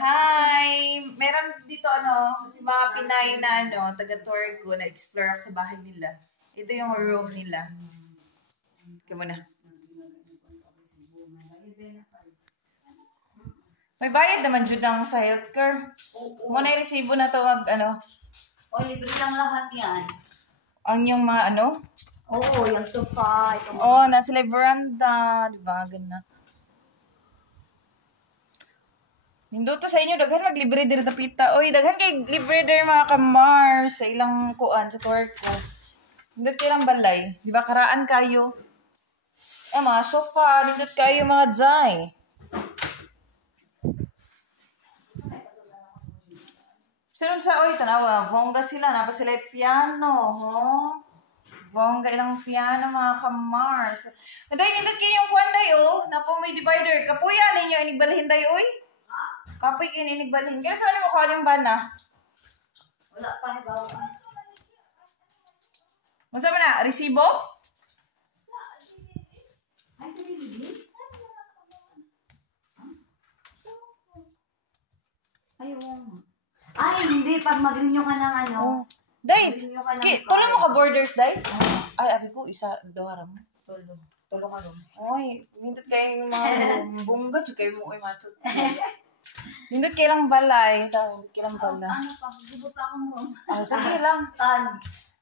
Hi! Meron dito mga Pinay na taga-tour ko, na-explore ako sa bahay nila. Ito yung room nila. Kaya muna. May bayad naman dyan lang sa healthcare. Muna yung resibo na tawag, O, libre lang lahat yan. ang yung mga Oo, yung sofa. Nasa veranda. Diba? Ganda. Hinduto sa inyo, daghan maglibre din na pita. Oy, daghan kay libre din mga kamar sa ilang kuan sa tour ko. Hindot ilang balay. Di ba karaan kayo? Mga sofa, hindot kayo mga jay. Sunod sa tanawa, bongga sila, napa sila piano, Bongga ilang piano mga kamar. Day, hindot kayo yung kuan day, Napo may divider. Kapuya ninyo inigbalahin day, Kapoy kininigbalihin. Kaya saan mo kuha yung bana? Wala pa, bawa. Masa ba na? Resibo? Ay, sa Lili? Ay, hindi. Pag mag-renew ka ng Day, tulo mo ka borders, day? Ay, abi ko, isa, doharam. Tulo ka rin. Oy, mintot kayo yung mga bungga, kayo mo ay matut. Mintot kayo lang balay. Mintot kayo lang balay. Ano pa? Gubot ako mo. Sige lang.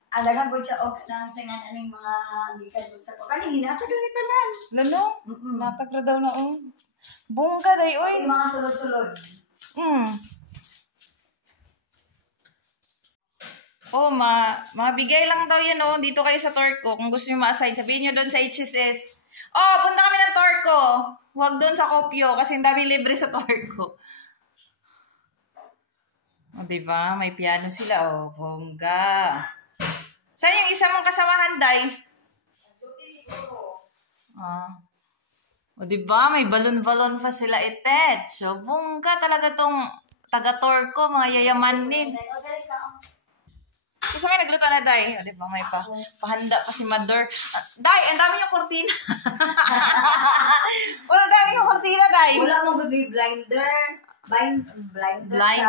Alagang ko siya ng singan yung mga gikan sa ko. Kani hinatag ni tanan. Lalo? Natagra daw na bungga, day, oy. Yung mga sulod-sulod. Mabigay lang daw yan, dito kayo sa tour ko. Kung gusto nyo ma-assign, sabihin nyo doon sa HSS. Punta kami ng tour ko. Huwag doon sa Kopyo kasi ang dami libre sa tour ko. Diba? May piano sila, bongga. Saan yung isa mong kasamahan, day? Diba? May balon-balon pa sila itet. So, bongga talaga tong taga-tour ko, mga yayamanin. Kasi may nagluto na, day. Diba? May pahanda pa si Mother. Day, ang dami yung kortina. Wala, dami yung kortina, day. Wala mong baby blinder. Blind.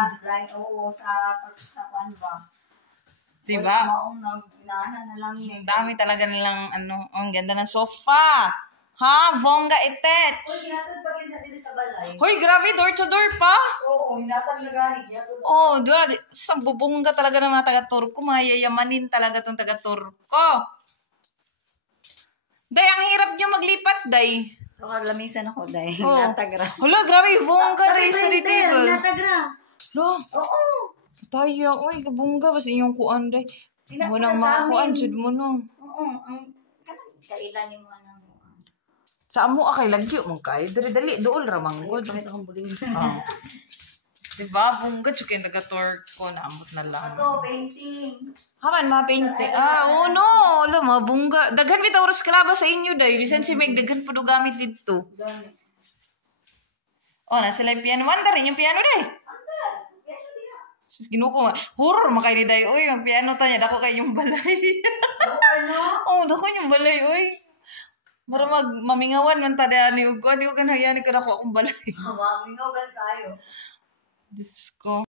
Oo, sa kuan ba? Diba? Maong naginahan na lang yun. Ang dami talaga nilang, ang ganda ng sofa. Bongga itet. Uy, hinatod pa rin natin sa balay. Hoy, grabe, door to door pa. Oo, hinatod na gani. Diba? Sa bubongga talaga ng mga taga-tour ko. Mayayamanin talaga tong taga-tour ko. Day, ang hirap nyo maglipat, day. Lamisan ako, day. Hinatagra. Hala, grabe, bongga, day, sa table. Hinatagra. Hala. Oo. Tayo, kabungga, basta inyong kuan, day. Munang makuan, sud mo no. Oo, kailan yung mga sa amo kay lagyo mong kayo. Dali, dool ramanggod. Bakit akong buling? Diba? Bungga, tsukin taga-tour ko. Naamot na lang. Ito, painting. Haman, mga painting. No. Alam, mga bungga. Daghan bitaw oras kalaba sa inyo, day. Bisan si Meg, daghan po gamit dito. Nasa live piano. Wanda rin yung piano, day. Ginuko nga. Horror makay ni day. Uy, yung piano tanya. Dako kayo yung balay. Dako yung balay, uy. Para mamingawan man tada ni Ugo. Hindi ko ganayani ko na ako akong balay. Mamingawan kayo. Diyos ko.